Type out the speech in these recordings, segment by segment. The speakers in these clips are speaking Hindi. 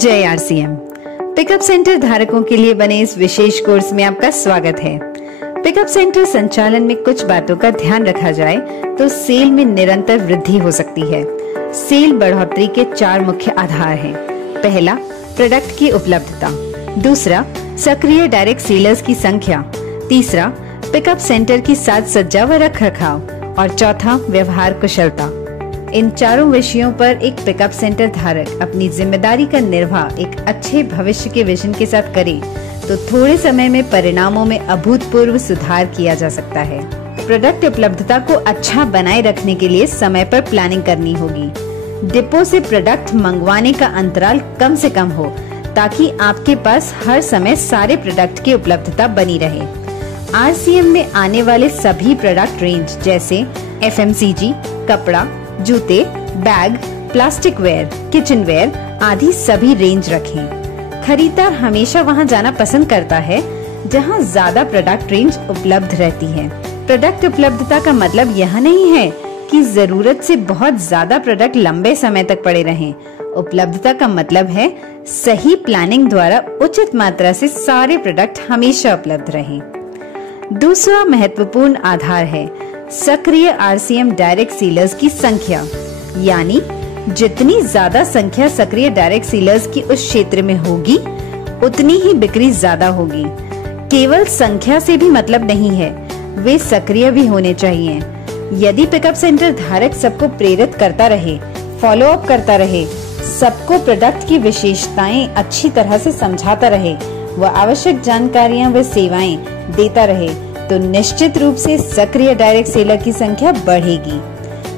जय आरसीएम। पिकअप सेंटर धारकों के लिए बने इस विशेष कोर्स में आपका स्वागत है। पिकअप सेंटर संचालन में कुछ बातों का ध्यान रखा जाए तो सेल में निरंतर वृद्धि हो सकती है। सेल बढ़ोतरी के 4 मुख्य आधार हैं। पहला, प्रोडक्ट की उपलब्धता। दूसरा, सक्रिय डायरेक्ट सेलर्स की संख्या। तीसरा, पिकअप सेंटर की साज सज्जा व रख रखाव। और चौथा, व्यवहार कुशलता। इन चारों विषयों पर एक पिकअप सेंटर धारक अपनी जिम्मेदारी का निर्वाह एक अच्छे भविष्य के विजन के साथ करे तो थोड़े समय में परिणामों में अभूतपूर्व सुधार किया जा सकता है। प्रोडक्ट उपलब्धता को अच्छा बनाए रखने के लिए समय पर प्लानिंग करनी होगी। डिपो से प्रोडक्ट मंगवाने का अंतराल कम से कम हो ताकि आपके पास हर समय सारे प्रोडक्ट की उपलब्धता बनी रहे। आरसीएम में आने वाले सभी प्रोडक्ट रेंज जैसे FMCG, कपड़ा, जूते, bag, plastic ware, kitchen ware आदि सभी रेंज रखें। खरीदार हमेशा वहां जाना पसंद करता है जहां ज्यादा प्रोडक्ट रेंज उपलब्ध रहती है। प्रोडक्ट उपलब्धता का मतलब यह नहीं है कि जरूरत से बहुत ज्यादा प्रोडक्ट लंबे समय तक पड़े रहें। उपलब्धता का मतलब है सही प्लानिंग द्वारा उचित मात्रा से सारे प्रोडक्ट हमेशा उपलब्ध रहें। दूसरा महत्वपूर्ण आधार है सक्रिय आरसीएम डायरेक्ट सेलर्स की संख्या, यानी जितनी ज्यादा संख्या सक्रिय डायरेक्ट सेलर्स की उस क्षेत्र में होगी उतनी ही बिक्री ज्यादा होगी। केवल संख्या से भी मतलब नहीं है, वे सक्रिय भी होने चाहिए। यदि पिकअप सेंटर धारक सबको प्रेरित करता रहे, फॉलो अप करता रहे, सबको प्रोडक्ट की विशेषताएं अच्छी तरह से समझाता रहे व आवश्यक जानकारियां व सेवाएं देता रहे तो निश्चित रूप से सक्रिय डायरेक्ट सेलर की संख्या बढ़ेगी।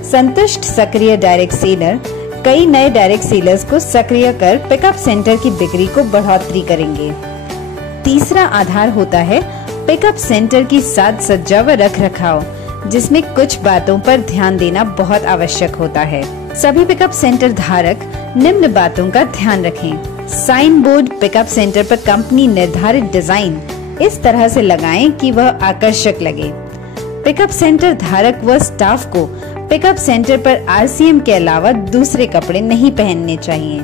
संतुष्ट सक्रिय डायरेक्ट सेलर कई नए डायरेक्ट सेलर्स को सक्रिय कर पिकअप सेंटर की बिक्री को बढ़ोतरी करेंगे। तीसरा आधार होता है पिकअप सेंटर की साज सज्जा व रख रखाव, जिसमें कुछ बातों पर ध्यान देना बहुत आवश्यक होता है। सभी पिकअप सेंटर धारक निम्न बातों का ध्यान रखें। साइन बोर्ड पिकअप सेंटर पर कंपनी निर्धारित डिजाइन इस तरह से लगाएं कि वह आकर्षक लगे। पिकअप सेंटर धारक व स्टाफ को पिकअप सेंटर पर आरसीएम के अलावा दूसरे कपड़े नहीं पहनने चाहिए।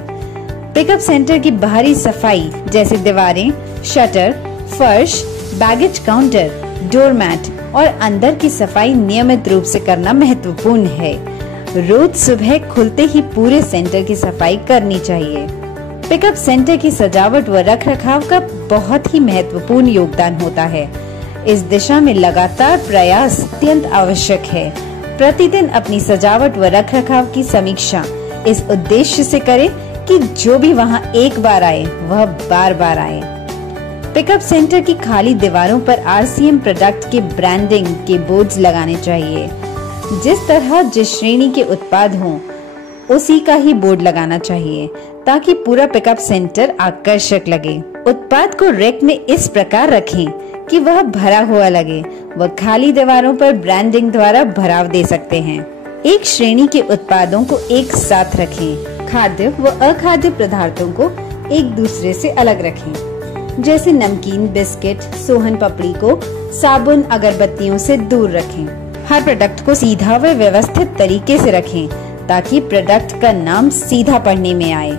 पिकअप सेंटर की बाहरी सफाई जैसे दीवारें, शटर, फर्श, बैगेज काउंटर, डोरमैट और अंदर की सफाई नियमित रूप से करना महत्वपूर्ण है। रोज सुबह खुलते ही पूरे सेंटर की सफाई करनी चाहिए। पिकअप सेंटर की सजावट व रख रखाव का बहुत ही महत्वपूर्ण योगदान होता है। इस दिशा में लगातार प्रयास अत्यंत आवश्यक है। प्रतिदिन अपनी सजावट व रख रखाव की समीक्षा इस उद्देश्य से करें कि जो भी वहां एक बार आए वह बार बार आए। पिकअप सेंटर की खाली दीवारों पर आरसीएम प्रोडक्ट के ब्रांडिंग के बोर्ड्स लगाने चाहिए। जिस तरह जिस श्रेणी के उत्पाद हों उसी का ही बोर्ड लगाना चाहिए ताकि पूरा पिकअप सेंटर आकर्षक लगे। उत्पाद को रैक में इस प्रकार रखें कि वह भरा हुआ लगे व खाली दीवारों पर ब्रांडिंग द्वारा भराव दे सकते हैं। एक श्रेणी के उत्पादों को एक साथ रखें। खाद्य व अखाद्य पदार्थों को एक दूसरे से अलग रखें। जैसे नमकीन, बिस्किट, सोहन पापड़ी को साबुन, अगरबत्तियों से दूर रखें। हर प्रोडक्ट को सीधा व व्यवस्थित तरीके से रखें ताकि प्रोडक्ट का नाम सीधा पढ़ने में आए।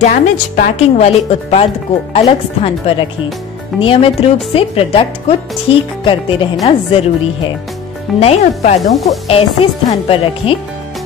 डैमेज पैकिंग वाले उत्पाद को अलग स्थान पर रखें। नियमित रूप से प्रोडक्ट को ठीक करते रहना जरूरी है। नए उत्पादों को ऐसे स्थान पर रखें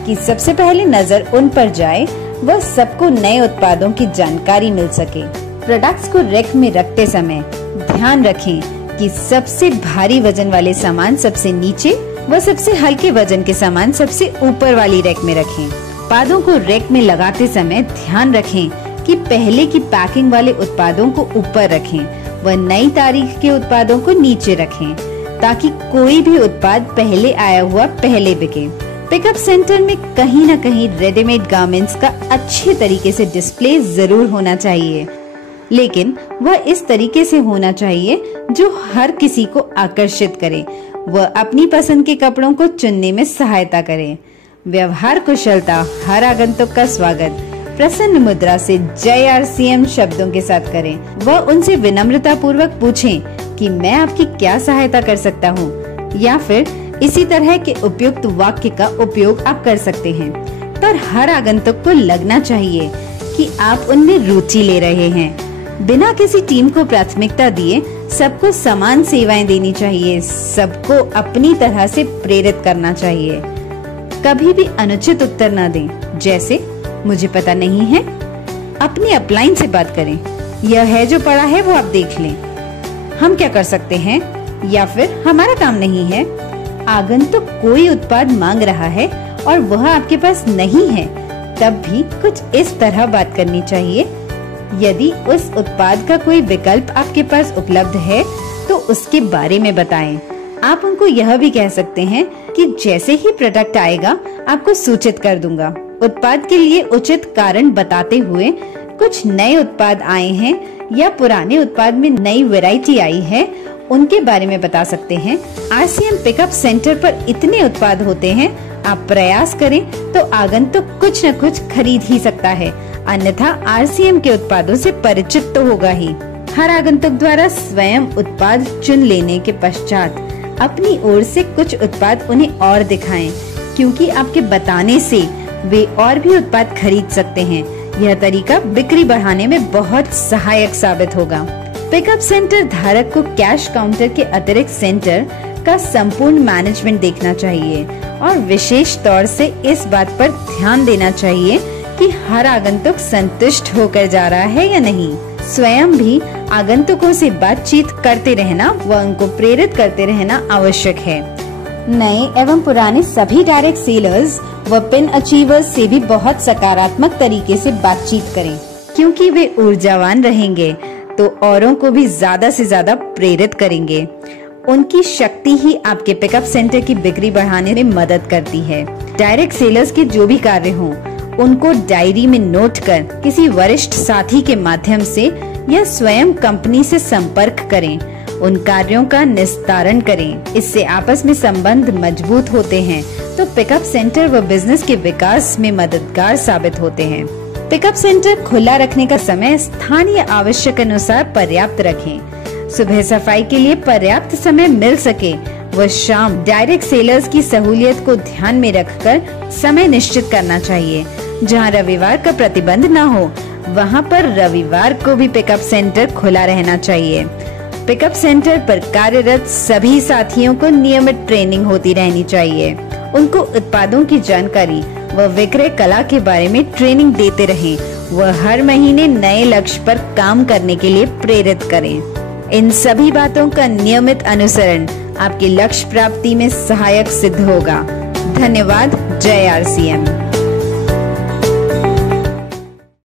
कि सबसे पहले नजर उन पर जाए व सबको नए उत्पादों की जानकारी मिल सके। प्रोडक्ट्स को रैक में रखते समय ध्यान रखें कि सबसे भारी वजन वाले सामान सबसे नीचे व सबसे हल्के वजन के सामान सबसे ऊपर वाली रैक में रखें। उत्पादों को रैक में लगाते समय ध्यान रखें कि पहले की पैकिंग वाले उत्पादों को ऊपर रखें व नई तारीख के उत्पादों को नीचे रखें ताकि कोई भी उत्पाद पहले आया हुआ पहले बिके। पिकअप सेंटर में कहीं न कहीं रेडीमेड गारमेंट्स का अच्छे तरीके से डिस्प्ले जरूर होना चाहिए, लेकिन वह इस तरीके से होना चाहिए जो हर किसी को आकर्षित करे व अपनी पसंद के कपड़ों को चुनने में सहायता करे। व्यवहार कुशलता हर आगंतुक का स्वागत प्रसन्न मुद्रा से जय आरसीएम शब्दों के साथ करें व उनसे विनम्रता पूर्वक पूछें कि मैं आपकी क्या सहायता कर सकता हूँ, या फिर इसी तरह के उपयुक्त वाक्य का उपयोग आप कर सकते हैं। पर हर आगंतुक को लगना चाहिए कि आप उनमें रुचि ले रहे हैं। बिना किसी टीम को प्राथमिकता दिए सबको समान सेवाएं देनी चाहिए, सबको अपनी तरह से प्रेरित करना चाहिए। कभी भी अनुचित उत्तर न दें, जैसे मुझे पता नहीं है। अपनी अपलाइन से बात करें, यह है जो पड़ा है वो आप देख लें, हम क्या कर सकते हैं, या फिर हमारा काम नहीं है। आगंतुक कोई उत्पाद मांग रहा है और वह आपके पास नहीं है, तब भी कुछ इस तरह बात करनी चाहिए। यदि उस उत्पाद का कोई विकल्प आपके पास उपलब्ध है तो उसके बारे में बताएं। आप उनको यह भी कह सकते हैं कि जैसे ही प्रोडक्ट आएगा आपको सूचित कर दूंगा। उत्पाद के लिए उचित कारण बताते हुए कुछ नए उत्पाद आए हैं या पुराने उत्पाद में नई वैरायटी आई है, उनके बारे में बता सकते हैं। RCM पिकअप सेंटर पर इतने उत्पाद होते हैं, आप प्रयास करें तो आगंतुक कुछ न कुछ खरीद ही सकता है, अन्यथा RCM के उत्पादों से परिचित तो होगा ही। हर आगंतुक द्वारा स्वयं उत्पाद चुन लेने के पश्चात अपनी ओर से कुछ उत्पाद उन्हें और दिखाएं, क्योंकि आपके बताने से वे और भी उत्पाद खरीद सकते हैं। यह तरीका बिक्री बढ़ाने में बहुत सहायक साबित होगा। पिकअप सेंटर धारक को कैश काउंटर के अतिरिक्त सेंटर का संपूर्ण मैनेजमेंट देखना चाहिए और विशेष तौर से इस बात पर ध्यान देना चाहिए कि हर आगंतुक संतुष्ट होकर जा रहा है या नहीं। स्वयं भी आगंतुकों से बातचीत करते रहना व उनको प्रेरित करते रहना आवश्यक है। नए एवं पुराने सभी डायरेक्ट सेलर्स व पिन अचीवर्स से भी बहुत सकारात्मक तरीके से बातचीत करें, क्योंकि वे ऊर्जावान रहेंगे तो औरों को भी ज्यादा से ज्यादा प्रेरित करेंगे। उनकी शक्ति ही आपके पिकअप सेंटर की बिक्री बढ़ाने में मदद करती है। डायरेक्ट सेलर्स के जो भी कार्य हों, उनको डायरी में नोट कर किसी वरिष्ठ साथी के माध्यम से या स्वयं कंपनी से संपर्क करें, उन कार्यों का निस्तारण करें। इससे आपस में संबंध मजबूत होते हैं तो पिकअप सेंटर व बिजनेस के विकास में मददगार साबित होते हैं। पिकअप सेंटर खुला रखने का समय स्थानीय आवश्यक अनुसार पर्याप्त रखें। सुबह सफाई के लिए पर्याप्त समय मिल सके व शाम डायरेक्ट सेलर्स की सहूलियत को ध्यान में रखकर समय निश्चित करना चाहिए। जहां रविवार का प्रतिबंध न हो, वहां पर रविवार को भी पिकअप सेंटर खुला रहना चाहिए। पिकअप सेंटर पर कार्यरत सभी साथियों को नियमित ट्रेनिंग होती रहनी चाहिए। उनको उत्पादों की जानकारी व विक्रय कला के बारे में ट्रेनिंग देते रहें व हर महीने नए लक्ष्य पर काम करने के लिए प्रेरित करें। इन सभी बातों का नियमित अनुसरण आपके लक्ष्य प्राप्ति में सहायक सिद्ध होगा। धन्यवाद। जय RCM।